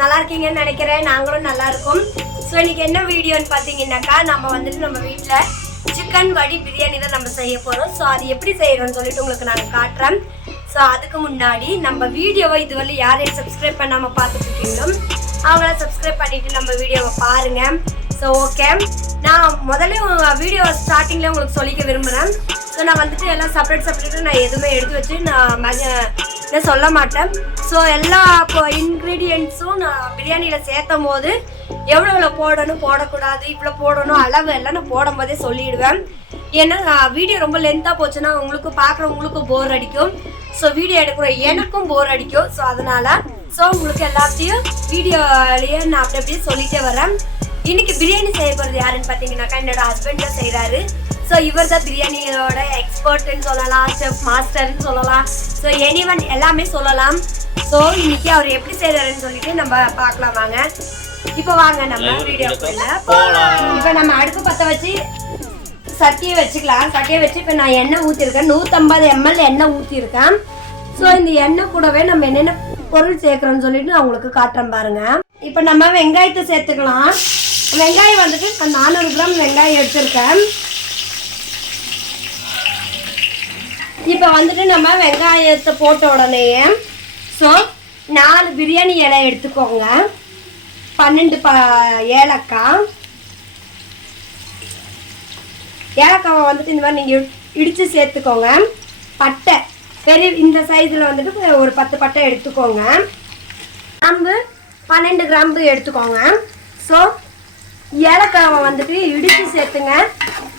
நல்லா இருக்கீங்கன்னு நினைக்கிறேன். நாங்களும் நல்லா இருக்கோம் ஸோ இன்னைக்கு என்ன வீடியோன்னு பார்த்தீங்கன்னாக்கா நம்ம வந்துட்டு நம்ம வீட்டில் சிக்கன் வடி பிரியாணி தான் நம்ம செய்ய போகிறோம் ஸோ அது எப்படி செய்யறோம்னு சொல்லிட்டு உங்களுக்கு நான் காட்டுறேன். ஸோ அதுக்கு முன்னாடி நம்ம வீடியோவை இதுவரை யாரையும் சப்ஸ்கிரைப் பண்ணாமல் பார்த்துட்டு இருக்கீங்களோ அவங்கள சப்ஸ்கிரைப் பண்ணிட்டு நம்ம வீடியோவை பாருங்க. ஸோ ஓகே நான் முதல்ல வீடியோ ஸ்டார்டிங்கில் உங்களுக்கு சொல்லிக்க விரும்புகிறேன் ஸோ நான் வந்துட்டு எல்லாம் செப்பரேட் செப்பரேட்டாக நான் எதுவுமே எடுத்து வச்சு நான் மக- நான் சொல்ல மாட்டேன். ஸோ எல்லா இப்போ இன்க்ரீடியன்ட்ஸும் நான் பிரியாணியில் சேர்த்தும் போது எவ்வளோ எவ்வளோ போடணும் போடக்கூடாது இவ்வளோ போடணும் அளவு எல்லாம் நான் போடும் போதே சொல்லிடுவேன். ஏன்னா வீடியோ ரொம்ப லென்த்தாக போச்சுன்னா உங்களுக்கு பார்க்குறவங்களுக்கும் போர் அடிக்கும். ஸோ வீடியோ எடுக்கிற எனக்கும் போர் அடிக்கும். ஸோ அதனால் ஸோ உங்களுக்கு எல்லாத்தையும் வீடியோலேயே நான் அப்படி அப்படியே சொல்லிகிட்டே வரேன். இன்னைக்கு பிரியாணி செய்ய போகிறது யாருன்னு பார்த்தீங்கன்னாக்கா என்னோட ஹஸ்பண்ட் தான் செய்கிறாரு ஸோ இவர் தான் பிரியாணியோட எக்ஸ்பர்ட்னு சொல்லலாம் செஃப் மாஸ்டர்னு சொல்லலாம். ஸோ எனிவன் எல்லாமே சொல்லலாம். ஸோ இன்னைக்கு அவர் எப்படி செய்கிறாருன்னு சொல்லிட்டு நம்ம பார்க்கலாம் வாங்க. இப்போ வாங்க நம்ம வீடியோக்குள்ள போகலாம் இப்போ நம்ம அடுப்பு பற்ற வச்சு சட்டியை வச்சுக்கலாம். சட்டியை வச்சு இப்போ நான் எண்ணெய் ஊற்றிருக்கேன் நூற்றம்பது எம்எல் எண்ணெய் ஊற்றிருக்கேன் ஸோ இந்த எண்ணெய் கூடவே நம்ம என்னென்ன பொருள் சேர்க்குறோம்னு சொல்லிட்டு நான் உங்களுக்கு காட்டுறேன் பாருங்க. இப்போ நம்ம வெங்காயத்தை சேர்த்துக்கலாம். வெங்காயம் வந்துட்டு நானூறு கிராம் வெங்காயம் எடுத்திருக்கேன். இப்போ வந்துட்டு நம்ம வெங்காயத்தை போட்ட உடனேயே ஸோ நாலு பிரியாணி இலை எடுத்துக்கோங்க. பன்னெண்டு ப ஏலக்காய். ஏலக்காவை வந்துட்டு இந்த மாதிரி நீங்கள் இடித்து சேர்த்துக்கோங்க. பட்டை. பெரிய இந்த சைஸில் வந்துட்டு ஒரு பத்து பட்டை எடுத்துக்கோங்க. கிராம்பு பன்னெண்டு கிராம்பு எடுத்துக்கோங்க. ஸோ ஏலக்காவை வந்துட்டு இடித்து சேர்த்துங்க.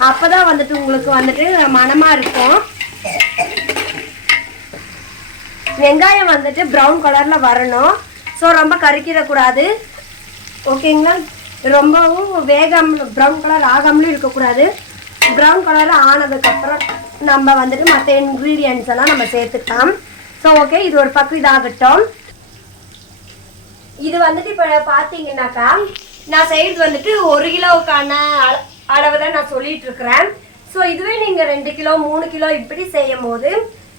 அப்போ தான் வந்துட்டு உங்களுக்கு வந்துட்டு மணமாக இருக்கும். வெங்காயம் வந்துட்டு ப்ரௌன் கலரில் வரணும். ஸோ ரொம்ப கருக்கிடக்கூடாது ஓகேங்களா ரொம்பவும் வேகம் ப்ரௌன் கலர் ஆகாமலும் இருக்கக்கூடாது. ப்ரௌன் கலர் ஆனதுக்கப்புறம் நம்ம வந்துட்டு மற்ற இன்க்ரீடியன்ஸ் எல்லாம் நம்ம சேர்த்துக்கலாம். ஸோ ஓகே இது ஒரு பக்கம் இதாகட்டும். இது வந்துட்டு இப்போ பார்த்தீங்கன்னாக்கா நான் செய்கிறது வந்துட்டு ஒரு கிலோவுக்கான அள- அளவு தான் நான் சொல்லிட்டு இருக்கிறேன். ஸோ இதுவே நீங்கள் ரெண்டு கிலோ மூணு கிலோ இப்படி செய்யும் போது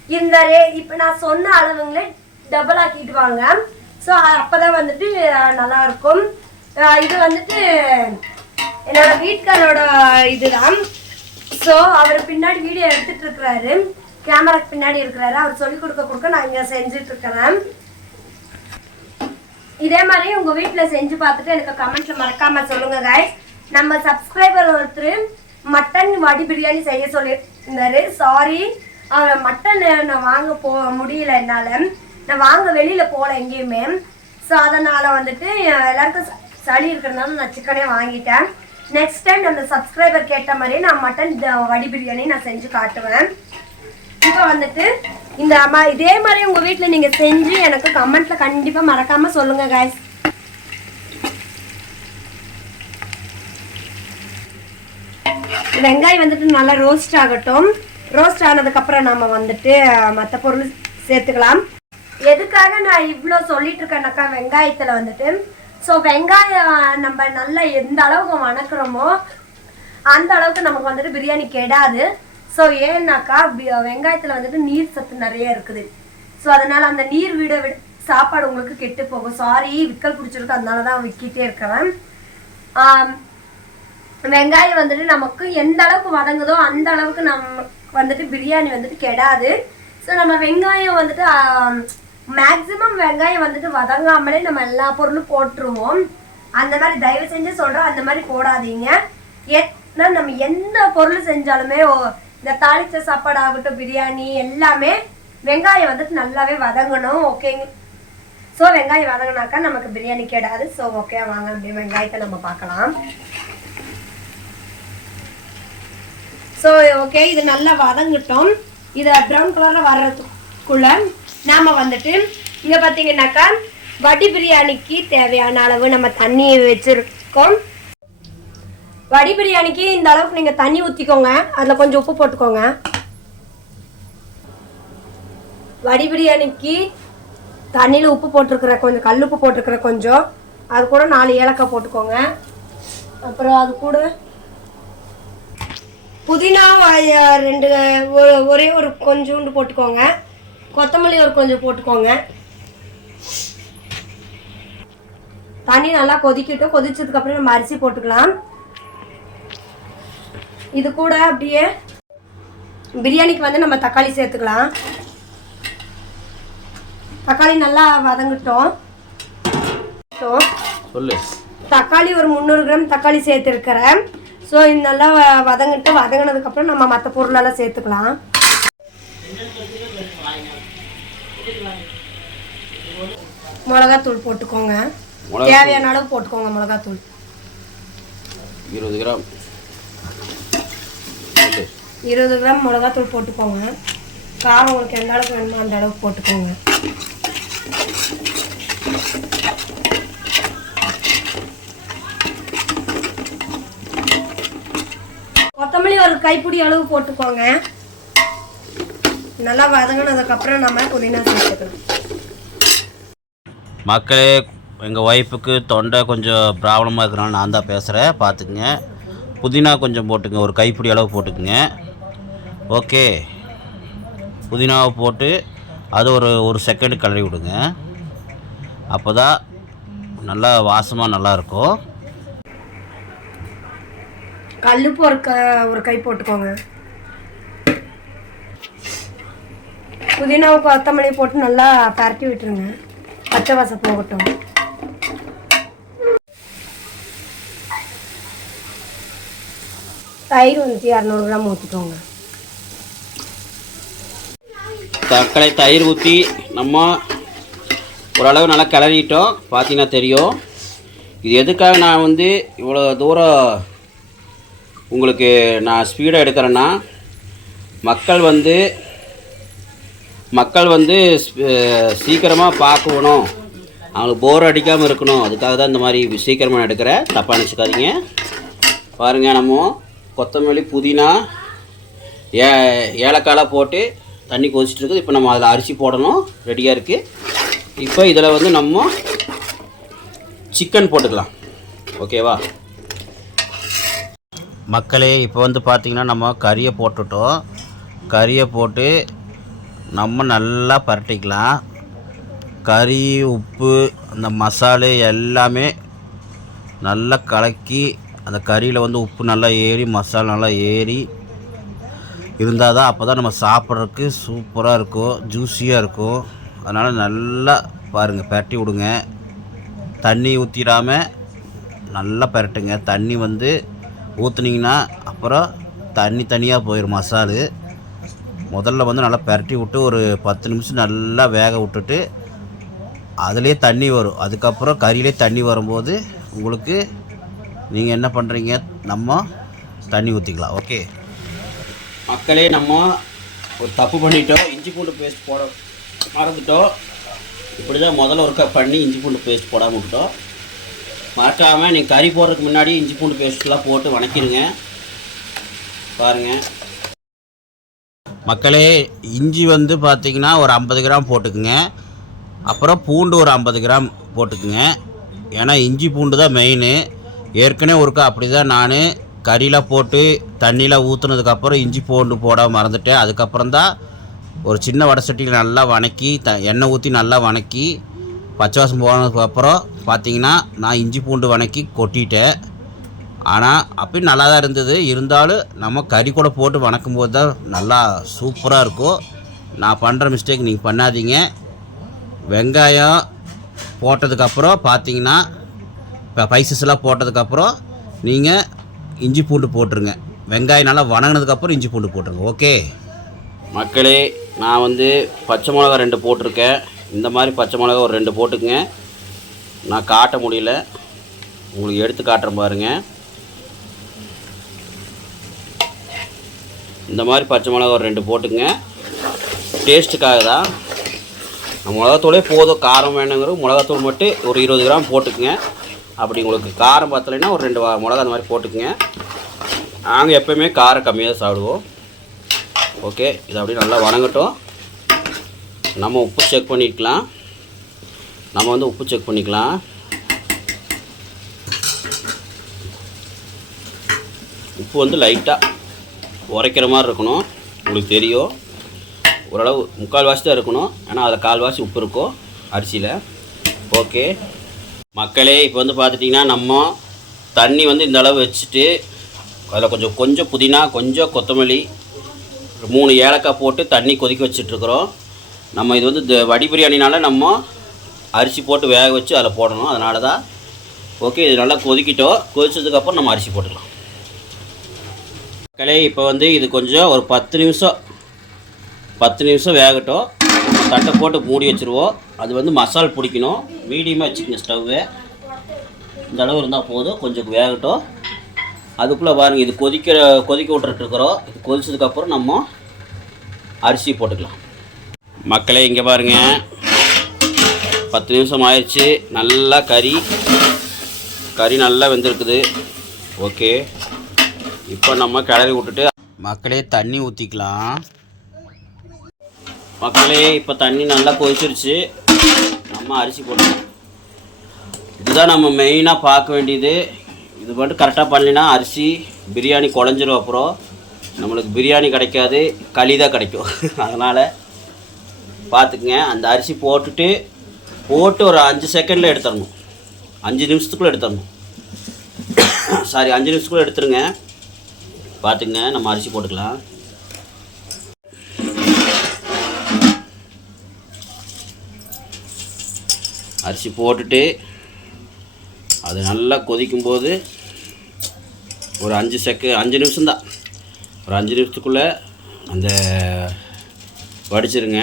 இந்த ரே இப்போ நான் சொன்ன அளவுங்களை டபுள் ஆக்கிட்டு வாங்க ஸோ அப்போ தான் வந்துட்டு நல்லாயிருக்கும். நல்லா இருக்கும் இது வந்துட்டு என்னோட வீட்டுக்காரோட இதுதான். ஸோ அவர் பின்னாடி வீடியோ எடுத்துட்டு இருக்கிறாரு கேமராக்கு பின்னாடி இருக்கிறாரு. அவர் சொல்லி கொடுக்க கொடுக்க நான் இங்கே செஞ்சுட்டு இருக்கிறேன் இதே மாதிரி உங்க வீட்டில் செஞ்சு பார்த்துட்டு எனக்கு கமெண்ட்ல மறக்காம சொல்லுங்க கைஸ் நம்ம சப்ஸ்கிரைபர் ஒருத்தர் மட்டன் வடி பிரியாணி செய்ய சொல்லியிருந்தாரு. சாரி மட்டன் நான் வாங்க போ முடியல என்னால். நான் வாங்க வெளியில் போகல எங்கேயுமே. ஸோ அதனால் வந்துட்டு எல்லாருக்கும் ச- சளி இருக்கிறதுனால நான் சிக்கனே வாங்கிட்டேன். நெக்ஸ்ட் டைம் அந்த சப்ஸ்கிரைபர் கேட்ட மாதிரி நான் மட்டன் வடி பிரியாணி நான் செஞ்சு காட்டுவேன். இப்போ வந்துட்டு இந்த இதே மாதிரி உங்கள் வீட்டில் நீங்கள் செஞ்சு எனக்கு கமெண்ட்டில் கண்டிப்பாக மறக்காமல் சொல்லுங்கள் guys. வெங்காயம் வந்துட்டு நல்லா ரோஸ்ட் ஆகட்டும். ரோஸ்ட் ஆனதுக்கு அப்புறம் நாம வந்துட்டு மற்ற பொருள் சேர்த்துக்கலாம். எதுக்காக நான் இவ்வளோ சொல்லிட்டு இருக்கேனாக்கா வெங்காயத்தில் வந்துட்டு ஸோ வெங்காயம் நம்ம நல்லா எந்த அளவுக்கு வணக்குறோமோ அந்த அளவுக்கு நமக்கு வந்துட்டு பிரியாணி கெடாது. ஸோ ஏன்னாக்கா பி- வெங்காயத்துல வந்துட்டு நீர் சத்து நிறைய இருக்குது. ஸோ அதனால அந்த நீர் விட விட சாப்பாடு உங்களுக்கு கெட்டு போகும். சாரி விக்கல் பிடிச்சிருக்கு அதனால தான் விக்கிட்டே இருக்கிறேன். வெங்காயம் வந்துட்டு நமக்கு எந்த அளவுக்கு வதங்குதோ அந்த அளவுக்கு நம்ம வந்துட்டு பிரியாணி வந்துட்டு கெடாது. ஸோ நம்ம வெங்காயம் வந்துட்டு மேக்ஸிமம் வெங்காயம் வந்துட்டு வதங்காமலே நம்ம எல்லா பொருளும் போட்டுருவோம். அந்த மாதிரி தயவு செஞ்சு சொல்கிறோம் அந்த மாதிரி போடாதீங்க. ஏன்னா நம்ம எந்த பொருள் செஞ்சாலுமே ஓ- இந்த தாளிச்ச சாப்பாடு ஆகட்டும் பிரியாணி எல்லாமே வெங்காயம் வந்துட்டு நல்லாவே வதங்கணும் ஓகேங்க ஸோ வெங்காயம் வதங்கினாக்கா நமக்கு பிரியாணி கேடாது. ஸோ ஓகே வாங்க அப்படியே வெங்காயத்தை நம்ம பார்க்கலாம். ஸோ ஓகே இது நல்லா வதங்கட்டும். இதை ப்ரௌன் கலரில் வர்றதுக்குள்ள நாம் வந்துட்டு இங்கே பார்த்தீங்கன்னாக்கா வடி பிரியாணிக்கு தேவையான அளவு நம்ம தண்ணி வச்சுருக்கோம். வடி பிரியாணிக்கு இந்த அளவுக்கு நீங்கள் தண்ணி ஊற்றிக்கோங்க அதில் கொஞ்சம் உப்பு போட்டுக்கோங்க. வடி பிரியாணிக்கு தண்ணியில் உப்பு போட்டிருக்கிற கொஞ்சம் கல் உப்பு போட்டிருக்கிற கொஞ்சம் அது கூட நாலு ஏலக்காய் போட்டுக்கோங்க. அப்புறம் அது கூட புதினா ரெண்டு ஒரு- ஒரே ஒரு கொஞ்சோண்டு போட்டுக்கோங்க. கொத்தமல்லி ஒரு கொஞ்சம் போட்டுக்கோங்க. தண்ணி நல்லா கொதிக்கட்டும். கொதிச்சதுக்கு அப்புறம் நம்ம அரிசி போட்டுக்கலாம். இது கூட அப்படியே பிரியாணிக்கு வந்து நம்ம தக்காளி சேர்த்துக்கலாம். தக்காளி நல்லா வதங்கட்டும். சொல்லு. தக்காளி ஒரு முந்நூறு கிராம் தக்காளி சேர்த்துருக்கிறேன். ஸோ இது நல்லா வதங்கிட்டு வதங்கினதுக்கப்புறம் நம்ம மற்ற பொருளெல்லாம் சேர்த்துக்கலாம். மிளகாத்தூள் போட்டுக்கோங்க. தேவையான அளவு போட்டுக்கோங்க மிளகாத்தூள். இருபது கிராம். இருபது கிராம் மிளகாத்தூள் போட்டுக்கோங்க. காரம் உங்களுக்கு எந்த அளவுக்கு வேணுமோ அந்த அளவுக்கு போட்டுக்கோங்க. கொத்தமல்லி ஒரு கைப்பிடி அளவு போட்டுக்கோங்க. நல்லா வதங்கினதுக்கப்புறம் நம்ம புதினா சேர்த்துக்கணும் மக்களே எங்கள் ஒய்ஃபுக்கு தொண்டை கொஞ்சம் ப்ராப்ளமாக இருக்கிறனால நான் தான் பேசுகிறேன் பார்த்துக்குங்க. புதினா கொஞ்சம் போட்டுங்க ஒரு கைப்பிடி அளவு போட்டுக்குங்க. ஓகே. புதினாவை போட்டு அது ஒரு ஒரு செகண்ட் கிளறி விடுங்க. அப்போ தான் நல்லா வாசமாக நல்லாயிருக்கும் கல்லுப்பு ஒரு க ஒரு கை போட்டுக்கோங்க. புதினாவுக்கு கொத்தமல்லி போட்டு நல்லா பரட்டி விட்டுருங்க. பச்சை வாசம் போகட்டும் தயிர் வந்து இரநூறு கிராம் ஊற்றிக்கோங்க தக்காளி தயிர் ஊற்றி நம்ம ஓரளவு நல்லா கிளறிட்டோம். பார்த்தீங்கன்னா தெரியும். இது எதுக்காக நான் வந்து இவ்வளோ தூரம் உங்களுக்கு நான் ஸ்பீடாக எடுக்கிறேன்னா மக்கள் வந்து மக்கள் வந்து சீக்கிரமாக பார்க்கணும். அவங்களுக்கு போர் அடிக்காமல் இருக்கணும். அதுக்காக தான் இந்த மாதிரி சீக்கிரமாக நான் எடுக்கிறேன் தப்பாக நினச்சிக்காதீங்க. பாருங்கள் நம்ம கொத்தமல்லி புதினா ஏ ஏலக்காய்லாம் போட்டு தண்ணி கொதிச்சுட்டு இருக்குது. இப்போ நம்ம அதில் அரிசி போடணும். ரெடியாக இருக்குது இப்போ இதில் வந்து நம்ம சிக்கன் போட்டுக்கலாம். ஓகேவா மக்களே இப்போ வந்து பார்த்திங்கன்னா நம்ம கறியை போட்டுட்டோம். கறியை போட்டு நம்ம நல்லா பரட்டிக்கலாம். கறி உப்பு அந்த மசாலு எல்லாமே நல்லா கலக்கி அந்த கறியில் வந்து உப்பு நல்லா ஏறி மசாலா நல்லா ஏறி இருந்தால் தான் அப்போ தான் நம்ம சாப்பிட்றதுக்கு சூப்பராக இருக்கும் ஜூஸியாக இருக்கும். அதனால் நல்லா பாருங்கள் பரட்டி விடுங்க. தண்ணி ஊற்றிடாமல் நல்லா பரட்டுங்க. தண்ணி வந்து ஊற்றுனீங்கன்னா அப்புறம் தண்ணி தனியாக போயிடும் மசாலு. முதல்ல வந்து நல்லா பரட்டி விட்டு ஒரு பத்து நிமிஷம் நல்லா வேக விட்டுட்டு அதுலேயே தண்ணி வரும். அதுக்கப்புறம் கறியிலே தண்ணி வரும்போது உங்களுக்கு நீங்கள் என்ன பண்ணுறீங்க நம்ம தண்ணி ஊற்றிக்கலாம் ஓகே மக்களே நம்ம ஒரு தப்பு பண்ணிட்டோம். இஞ்சி பூண்டு பேஸ்ட் போட மறந்துட்டோம். இப்படி தான் முதல்ல ஒரு கப் பண்ணி இஞ்சி பூண்டு பேஸ்ட் போடாமல் விட்டோம் மறக்காமல் நீங்கள் கறி போடுறதுக்கு முன்னாடி இஞ்சி பூண்டு பேஸ்ட்லாம் போட்டு வணக்கிடுங்க பாருங்கள் மக்களே இஞ்சி வந்து பார்த்திங்கன்னா ஒரு ஐம்பது கிராம் போட்டுக்குங்க. அப்புறம் பூண்டு ஒரு ஐம்பது கிராம் போட்டுக்குங்க. ஏன்னா இஞ்சி பூண்டு தான் மெயின் ஏற்கனவே ஒருக்கா அப்படி தான் நான் கறியில் போட்டு தண்ணியில் ஊற்றுனதுக்கப்புறம் இஞ்சி பூண்டு போட மறந்துட்டேன். அதுக்கப்புறம் தான் ஒரு சின்ன வடை சட்டியில் நல்லா வணக்கி த எண்ணெய் ஊற்றி நல்லா வணக்கி பச்சை வாசம் போனதுக்கப்புறம் பார்த்தீங்கன்னா நான் இஞ்சி பூண்டு வணக்கி கொட்டிட்டேன். ஆனால் அப்பயும் நல்லா தான் இருந்தது. இருந்தாலும் நம்ம கறி கூட போட்டு வணக்கும் போது தான் நல்லா சூப்பராக இருக்கும். நான் பண்ணுற மிஸ்டேக் நீங்கள் பண்ணாதீங்க. வெங்காயம் போட்டதுக்கப்புறம் பார்த்தீங்கன்னா இப்போ பைசஸ்லாம் போட்டதுக்கப்புறம் நீங்கள் இஞ்சி பூண்டு போட்டுருங்க. வெங்காயம் நல்லா வணங்கினதுக்கப்புறம் இஞ்சி பூண்டு போட்டுருங்க. ஓகே மக்களே நான் வந்து பச்சை மிளகா ரெண்டு போட்டிருக்கேன். இந்த மாதிரி பச்சை மிளகா ஒரு ரெண்டு போட்டுக்குங்க. நான் காட்ட முடியல. உங்களுக்கு எடுத்து காட்டுறேன் பாருங்கள் இந்த மாதிரி பச்சை மிளகா ஒரு ரெண்டு போட்டுக்குங்க. டேஸ்ட்டுக்காக தான். மிளகாத்தூளே போதும். காரம் வேணுங்கிற மிளகாத்தூள் மட்டும் ஒரு இருபது கிராம் போட்டுக்குங்க. அப்படி உங்களுக்கு காரம் பத்தலைன்னா ஒரு ரெண்டு வா- மிளகா அந்த மாதிரி போட்டுக்குங்க. நாங்கள் எப்போயுமே காரம் கம்மியாக தான் சாப்பிடுவோம். ஓகே இது அப்படியே நல்லா வணங்கட்டும். நம்ம உப்பு செக் பண்ணிக்கலாம். நம்ம வந்து உப்பு செக் பண்ணிக்கலாம். உப்பு வந்து லைட்டாக உரைக்கிற மாதிரி இருக்கணும். உங்களுக்கு தெரியும். ஓரளவு முக்கால் வாசி தான் இருக்கணும். ஏன்னா அதில் கால்வாசி உப்பு இருக்கும் அரிசியில். ஓகே மக்களே இப்போ வந்து பார்த்துட்டிங்கன்னா நம்ம தண்ணி வந்து இந்த அளவு வச்சுட்டு அதில் கொஞ்சம் கொஞ்சம் புதினா கொஞ்சம் கொத்தமல்லி ஒரு மூணு ஏலக்காய் போட்டு தண்ணி கொதிக்க வச்சுட்ருக்குறோம் நம்ம இது வந்து வடி பிரியாணினால நம்ம அரிசி போட்டு வேக வச்சு அதில் போடணும். அதனால தான் ஓகே இது நல்லா கொதிக்கிட்டோம். கொதிச்சதுக்கப்புறம் நம்ம அரிசி போட்டுக்கலாம். மக்களே இப்போ வந்து இது கொஞ்சம் ஒரு பத்து நிமிஷம் பத்து நிமிஷம் வேகட்டும். தட்டை போட்டு மூடி வச்சுருவோம். அது வந்து மசால் பிடிக்கணும். மீடியமாக வச்சுக்கோங்க ஸ்டவ்வு இந்த அளவு இருந்தால் போதும். கொஞ்சம் வேகட்டும். அதுக்குள்ளே பாருங்கள் இது கொதிக்கிற கொதிக்க விட்டுருக்குறோம் இது கொதிச்சதுக்கப்புறம் நம்ம அரிசி போட்டுக்கலாம். மக்களே இங்கே பாருங்கள் பத்து நிமிஷம் ஆயிடுச்சு நல்லா கறி. கறி நல்லா வெந்திருக்குது. ஓகே. இப்போ நம்ம கிளறி விட்டுட்டு மக்களே தண்ணி ஊற்றிக்கலாம் மக்களே இப்போ தண்ணி நல்லா கொதிச்சிருச்சு. நம்ம அரிசி போட்டுக்கலாம் இதுதான் நம்ம மெயினாக பார்க்க வேண்டியது. இது மட்டும் கரெக்டாக பண்ணலைன்னா அரிசி பிரியாணி குழஞ்சிரும் அப்புறம். நம்மளுக்கு பிரியாணி கிடைக்காது களி தான் கிடைக்கும். அதனால் பார்த்துக்குங்க அந்த அரிசி போட்டுட்டு போட்டு ஒரு அஞ்சு செகண்டில் எடுத்துடணும். அஞ்சு நிமிஷத்துக்குள்ளே எடுத்துடணும். சாரி அஞ்சு நிமிஷத்துக்குள்ளே எடுத்துருங்க. பார்த்துங்க நம்ம அரிசி போட்டுக்கலாம். அரிசி போட்டுட்டு அது நல்லா கொதிக்கும்போது ஒரு அஞ்சு செக அஞ்சு நிமிஷம்தான். ஒரு அஞ்சு நிமிஷத்துக்குள்ளே அந்த வடிச்சிருங்க.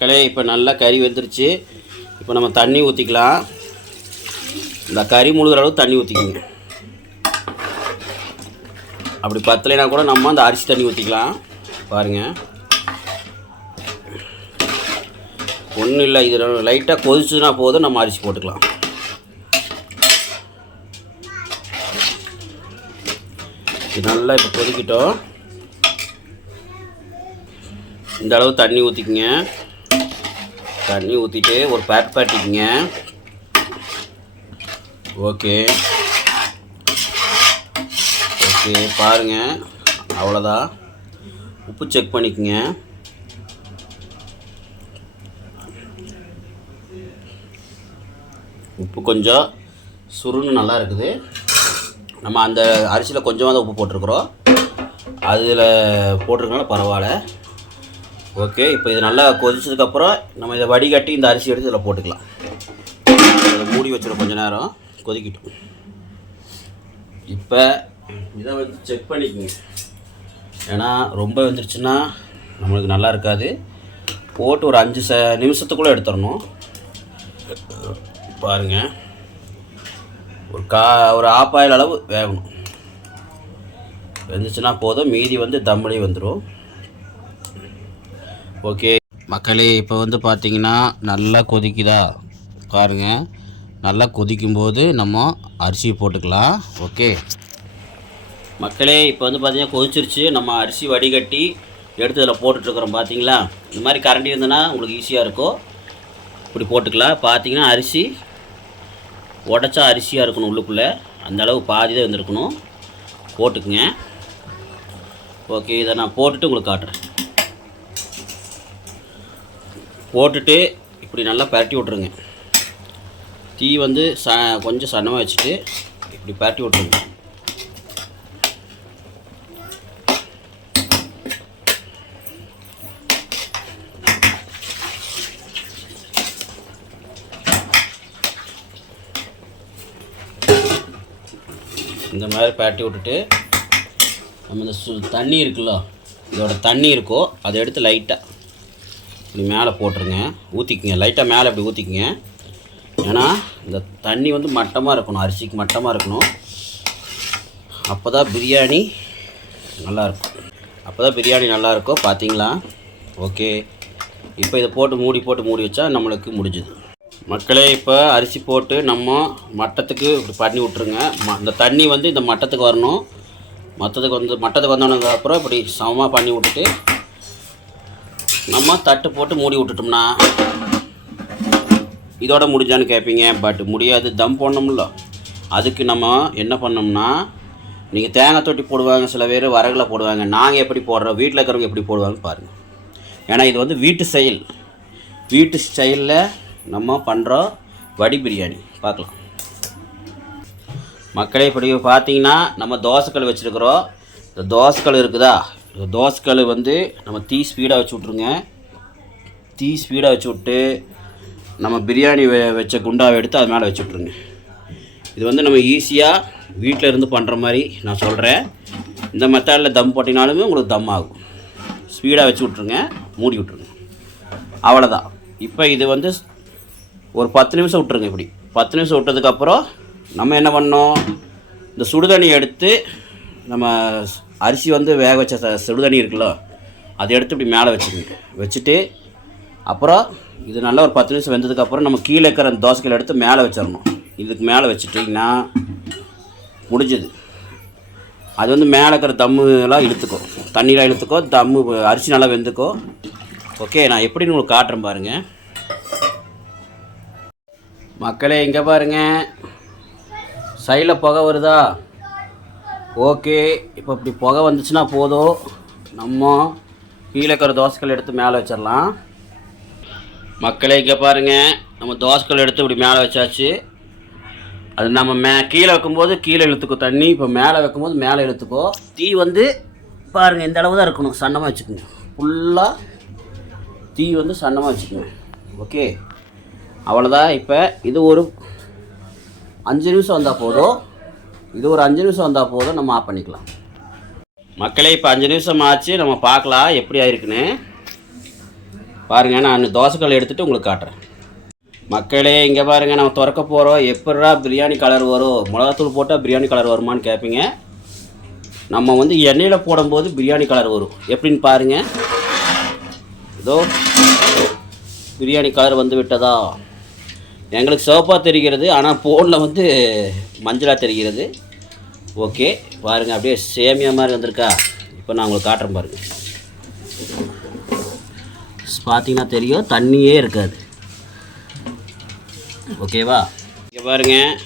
மக்களே இப்போ நல்லா கறி வெந்துருச்சு. இப்போ நம்ம தண்ணி ஊற்றிக்கலாம் இந்த கறி முழுகிற அளவு தண்ணி ஊற்றிக்கோங்க அப்படி பத்தலைனா கூட நம்ம அந்த அரிசி தண்ணி ஊற்றிக்கலாம் பாருங்கள் ஒன்றும் இல்லை இது லைட்டாக கொதிச்சுனா போதும் நம்ம அரிசி போட்டுக்கலாம். இது நல்லா இப்போ கொதிக்கிட்டோம். இந்த அளவு தண்ணி ஊற்றிக்குங்க தண்ணி ஊற்றிட்டு ஒரு பேட் பேட்டிக்குங்க. ஓகே. ஓகே பாருங்கள் அவ்வளோதான் உப்பு செக் பண்ணிக்கோங்க. உப்பு கொஞ்சம் சுருன்னு நல்லா இருக்குது. நம்ம அந்த அரிசியில் கொஞ்சமாக தான் உப்பு போட்டிருக்குறோம். அதில் போட்டிருக்கனால பரவாயில்ல. ஓகே இப்போ இது நல்லா கொதிச்சதுக்கப்புறம் நம்ம இதை வடிகட்டி இந்த அரிசி எடுத்து இதில் போட்டுக்கலாம். இதை மூடி வச்சிடும் கொஞ்ச நேரம். கொதிக்கட்டும். இப்போ இதை வந்து செக் பண்ணிக்கோங்க. ஏன்னா ரொம்ப வந்துருச்சுன்னா நம்மளுக்கு நல்லா இருக்காது. போட்டு ஒரு அஞ்சு ச நிமிஷத்துக்குள்ளே எடுத்துடணும். பாருங்கள் ஒரு கா ஒரு ஆப்பாயில் அளவு வேகணும். வெந்துச்சுன்னா போதும். மீதி வந்து தம்மிலே வந்துடும் ஓகே. மக்களே இப்போ வந்து பார்த்தீங்கன்னா நல்லா கொதிக்குதா? பாருங்க. நல்லா கொதிக்கும்போது நம்ம அரிசி போட்டுக்கலாம். ஓகே. மக்களே இப்போ வந்து பார்த்தீங்கன்னா கொதிச்சிருச்சு. நம்ம அரிசி வடிகட்டி எடுத்து இதில் போட்டுட்ருக்குறோம் பார்த்தீங்களா இந்த மாதிரி கரண்டி இருந்ததுன்னா உங்களுக்கு ஈஸியாக இருக்கும். இப்படி போட்டுக்கலாம். பார்த்தீங்கன்னா அரிசி உடச்சா அரிசியாக இருக்கணும் உள்ளுக்குள்ளே. அந்த அளவு பாதி தான் வந்திருக்கணும் போட்டுக்குங்க. ஓகே இதை நான் போட்டுட்டு உங்களுக்கு காட்டுறேன். போட்டுட்டு இப்படி நல்லா பரட்டி விட்ருங்க தீ வந்து ச கொஞ்சம் சன்னமாக வச்சுட்டு இப்படி பரட்டி விட்ருங்க இந்த மாதிரி பரட்டி விட்டுட்டு நம்ம இந்த சு தண்ணி இருக்குல்ல இதோட தண்ணி இருக்கோ அதை எடுத்து லைட்டாக இப்படி மேலே போட்டுருங்க. ஊற்றிக்குங்க லைட்டாக மேலே இப்படி ஊற்றிக்குங்க ஏன்னா இந்த தண்ணி வந்து மட்டமாக இருக்கணும். அரிசிக்கு மட்டமாக இருக்கணும். அப்போ தான் பிரியாணி நல்லாயிருக்கும். அப்போ தான் பிரியாணி நல்லாயிருக்கும் பார்த்தீங்களா? ஓகே. இப்போ இதை போட்டு மூடி போட்டு மூடி வச்சா நம்மளுக்கு முடிஞ்சுது. மக்களே இப்போ அரிசி போட்டு நம்ம மட்டத்துக்கு இப்படி பண்ணி விட்ருங்க ம இந்த தண்ணி வந்து இந்த மட்டத்துக்கு வரணும். மற்றதுக்கு வந்து மட்டத்துக்கு வந்தோன்னதுக்கப்புறம் இப்படி சமமாக பண்ணி விட்டுட்டு நம்ம தட்டு போட்டு மூடி விட்டுட்டோம்னா இதோட முடிஞ்சான்னு கேட்பீங்க பட் முடியாது தம் போடணும்ல. அதுக்கு நம்ம என்ன பண்ணோம்னா நீங்கள் தேங்காய் தொட்டி போடுவாங்க சில பேர் வரகுல போடுவாங்க நாங்கள் எப்படி போடுறோம் வீட்டில் இருக்கிறவங்க எப்படி போடுவாங்கன்னு பாருங்கள் ஏன்னா இது வந்து வீட்டு செயல். வீட்டு ஸ்டைலில் நம்ம பண்ணுறோம் வடி பிரியாணி. பார்க்கலாம். மக்களே இப்படி பார்த்தீங்கன்னா நம்ம தோசைக்கல் வச்சுருக்குறோம். இந்த தோசைக்கல் இருக்குதா? இந்த தோசைக்கல் வந்து நம்ம தீ ஸ்பீடாக வச்சு விட்ருங்க தீ ஸ்பீடாக வச்சு விட்டு நம்ம பிரியாணி வெ வச்ச குண்டாவை எடுத்து அது மேலே வச்சு விட்ருங்க இது வந்து நம்ம ஈஸியாக வீட்டில் இருந்து பண்ணுற மாதிரி நான் சொல்கிறேன் இந்த மெத்தடில் தம் போட்டினாலுமே உங்களுக்கு தம் ஆகும். ஸ்பீடாக வச்சு விட்ருங்க மூடி விட்ருங்க அவ்வளோதான் இப்போ இது வந்து ஒரு பத்து நிமிஷம் விட்ருங்க இப்படி. பத்து நிமிஷம் விட்டதுக்கப்புறம் நம்ம என்ன பண்ணோம் இந்த சுடுதண்ணி எடுத்து நம்ம அரிசி வந்து வேக வச்ச ச- சுடுதண்ணி இருக்குல்ல அதை எடுத்து இப்படி மேலே வச்சுக்கோங்க வச்சுட்டு அப்புறம் இது நல்லா ஒரு பத்து நிமிஷம் வெந்ததுக்கப்புறம் நம்ம கீழே இருக்கிற அந்த தோசைக்கல் எடுத்து மேலே வச்சிடணும். இதுக்கு மேலே வச்சுட்டிங்கன்னா முடிஞ்சது. அது வந்து மேலே இருக்கிற தம்முலாம் இழுத்துக்கும் தண்ணியெலாம் இழுத்துக்கோ தம்மு அரிசி நல்லா வெந்துக்கோ. ஓகே நான் எப்படின்னு உங்களுக்கு காட்டுறேன் பாருங்கள் மக்களே இங்கே பாருங்கள் சைடில் புகை வருதா? ஓகே இப்போ இப்படி புகை வந்துச்சுன்னா போதும். நம்ம கீழே இருக்கிற தோசைகள் எடுத்து மேலே வச்சிடலாம். மக்களே இங்கே பாருங்க. நம்ம தோசைகள் எடுத்து இப்படி மேலே வச்சாச்சு. அது நம்ம மே கீழே வைக்கும்போது கீழே இழுத்துக்கோ தண்ணி. இப்போ மேலே வைக்கும்போது மேலே இழுத்துக்கோ. தீ வந்து பாருங்கள் இந்த அளவு தான் இருக்கணும். சன்னமாக வச்சுக்கோங்க. ஃபுல்லாக தீ வந்து சன்னமாக வச்சுக்கோங்க. ஓகே. அவ்வளோதான் இப்போ இது ஒரு அஞ்சு நிமிஷம் வந்தால் போதும். இது ஒரு அஞ்சு நிமிஷம் வந்தால் போதும் நம்ம ஆஃப் பண்ணிக்கலாம். மக்களே இப்போ அஞ்சு நிமிஷம் ஆச்சு நம்ம பார்க்கலாம் எப்படி ஆயிருக்குன்னு. பாருங்கள் நான் தோசைக்கல் எடுத்துகிட்டு உங்களுக்கு காட்டுறேன். மக்களே இங்கே பாருங்கள் நம்ம திறக்க போகிறோம் எப்படா பிரியாணி கலர் வரும்? மிளகாத்தூள் போட்டால் பிரியாணி கலர் வருமான்னு கேட்பீங்க நம்ம வந்து எண்ணெயில் போடும்போது பிரியாணி கலர் வரும். எப்படின்னு பாருங்கள் இதோ பிரியாணி கலர் வந்து விட்டதா? எங்களுக்கு சிவப்பாக தெரிகிறது ஆனால் ஃபோனில் வந்து மஞ்சளாக தெரிகிறது. ஓகே பாருங்கள் அப்படியே சேமியா மாதிரி வந்திருக்கா. இப்போ நான் உங்களுக்கு காட்டுறேன் பாருங்கள் பார்த்தீங்கன்னா தெரியும் தண்ணியே இருக்காது. ஓகேவா? இங்கே பாருங்க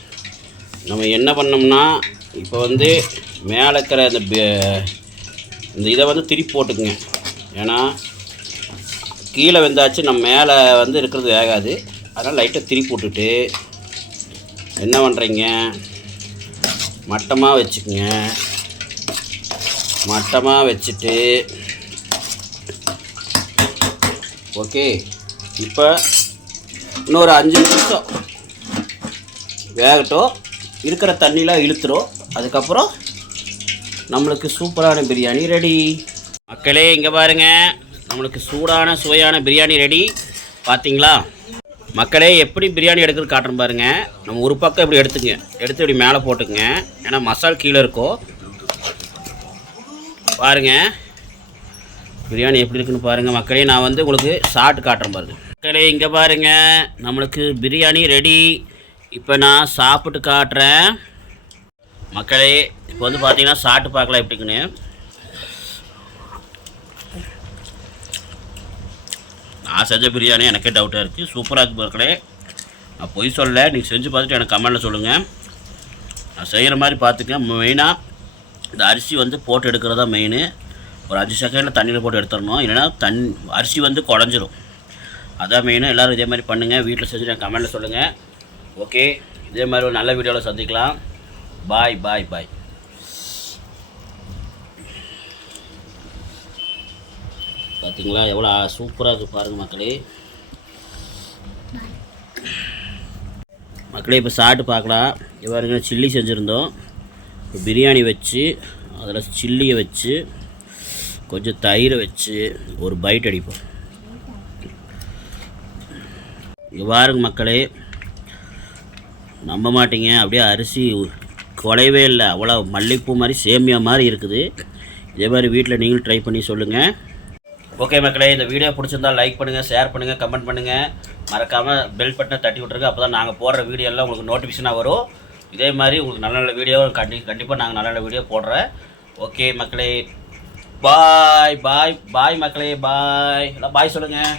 நம்ம என்ன பண்ணோம்னா இப்போ வந்து மேலே இருக்கிற இந்த பே- இந்த இதை வந்து திருப்பி போட்டுக்குங்க. ஏன்னா கீழே வெந்தாச்சு நம்ம மேலே வந்து இருக்கிறது வேகாது. அதனால் லைட்டாக திருப்பி போட்டுட்டு என்ன பண்ணுறீங்க மட்டமாக வச்சுக்குங்க. மட்டமாக வச்சுட்டு ஓகே இப்போ இன்னொரு அஞ்சு நிமிஷம் வேகட்டும். இருக்கிற தண்ணிலாம் இழுத்துரும். அதுக்கப்புறம் நம்மளுக்கு சூப்பரான பிரியாணி ரெடி மக்களே இங்கே பாருங்கள் நம்மளுக்கு சூடான சுவையான பிரியாணி ரெடி பார்த்தீங்களா மக்களே எப்படி பிரியாணி எடுக்கிறது காட்டுறேன் பாருங்க. நம்ம ஒரு பக்கம் இப்படி எடுத்துங்க. எடுத்து இப்படி மேலே போட்டுக்குங்க. ஏன்னா மசால் கீழே இருக்கும் பாருங்க. பிரியாணி எப்படி இருக்குன்னு பாருங்க மக்களே. நான் வந்து உங்களுக்கு ஷார்ட் காட்டுறேன் பாருங்க. மக்களே இங்கே பாருங்க. நம்மளுக்கு பிரியாணி ரெடி இப்போ நான் சாப்பிட்டு காட்டுறேன். மக்களே இப்போ வந்து பார்த்தீங்கன்னா சாப்பிட்டு பார்க்கலாம் எப்படிக்குன்னு. நான் செஞ்ச பிரியாணி எனக்கே டவுட்டாக இருக்குது சூப்பராக இருக்குது மக்களே. நான் பொய் சொல்லலை. நீங்கள் செஞ்சு பார்த்துட்டு எனக்கு கமெண்டில் சொல்லுங்கள் நான் செய்கிற மாதிரி பார்த்துக்க மெயினாக இந்த அரிசி வந்து போட்டு எடுக்கிறதா மெயின் ஒரு அஞ்சு செகண்டில் தண்ணியில் போட்டு எடுத்துடணும். இல்லைன்னா தண் அரிசி வந்து குழஞ்சிரும். அதான் மெயினாக எல்லோரும் இதே மாதிரி பண்ணுங்கள் வீட்டில் செஞ்சு எனக்கு கமெண்டில் சொல்லுங்கள் ஓகே இதே மாதிரி ஒரு நல்ல வீடியோவில் சந்திக்கலாம். பாய் பாய் பாய் பார்த்தீங்களா எவ்வளோ சூப்பராக இருக்குது பாருங்கள் மக்களே. மக்களே இப்போ சாப்பிட்டு பார்க்கலாம். இது சில்லி செஞ்சுருந்தோம். இப்போ பிரியாணி வச்சு அதில் சில்லியை வச்சு கொஞ்சம் தயிரை வச்சு ஒரு பைட் அடிப்போம். இங்கே மக்களே நம்ப மாட்டீங்க. அப்படியே அரிசி குலையவே இல்லை. அவ்வளோ மல்லிகைப்பூ மாதிரி சேமியா மாதிரி இருக்குது. இதே மாதிரி வீட்டில் நீங்களும் ட்ரை பண்ணி சொல்லுங்கள் ஓகே மக்களே இந்த வீடியோ பிடிச்சிருந்தா லைக் பண்ணுங்கள் ஷேர் பண்ணுங்கள் கமெண்ட் பண்ணுங்கள் மறக்காமல் பெல் பட்டனை தட்டி விட்ருங்க அப்போ தான் நாங்கள் போடுற வீடியோ எல்லாம் உங்களுக்கு நோட்டிஃபிகேஷனாக வரும். இதே மாதிரி உங்களுக்கு நல்ல நல்ல வீடியோ கண்டி கண்டிப்பாக நாங்கள் நல்ல நல்ல வீடியோ போடுறேன். ஓகே மக்களே. பாய் பாய் பாய் மக்களே பாய் எல்லாம் பாய் சொல்லுங்கள்